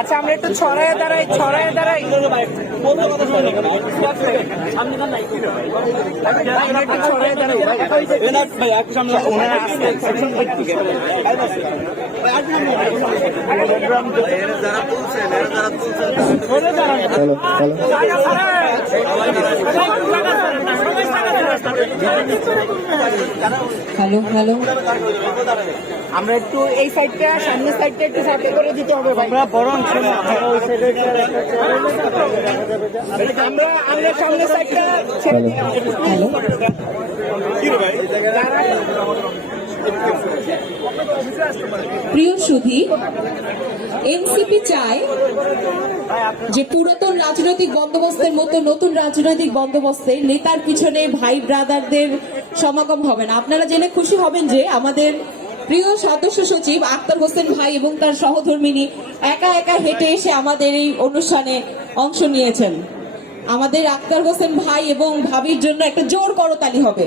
আচ্ছা আমরা একটু ছড়ায় দাঁড়াই ছড়ায় দাঁড়াই। আমরা একটু ছড়ায় দাঁড়াই। Hello hello. আমরা একটু এই সাইডটা সামনের সাইডটা একটু সাথে করে দিতে হবে ভাই। আমরা বরং আমরা আমরা সামনের সাইডটা ছেড়ে দিলাম। প্রিয় সুধী, এনসিপি চায় যে পুরাতন রাজনৈতিক বন্দোবস্তের মতো নতুন রাজনৈতিক বন্দোবস্তে নেতার পিছনে ভাই ব্রাদারদের সমাগম হবে না। আপনারা জেনে খুশি হবেন যে আমাদের প্রিয় সদস্য সচিব আক্তার হোসেন ভাই এবং তার সহধর্মিনী একা একা হেঁটে এসে আমাদের এই অনুষ্ঠানে অংশ নিয়েছেন। আমাদের আক্তার হোসেন ভাই এবং ভাবির জন্য একটা জোর করতালি হবে।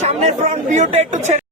সামনের ফ্রন্ট ভিউটা একটু ছেড়ে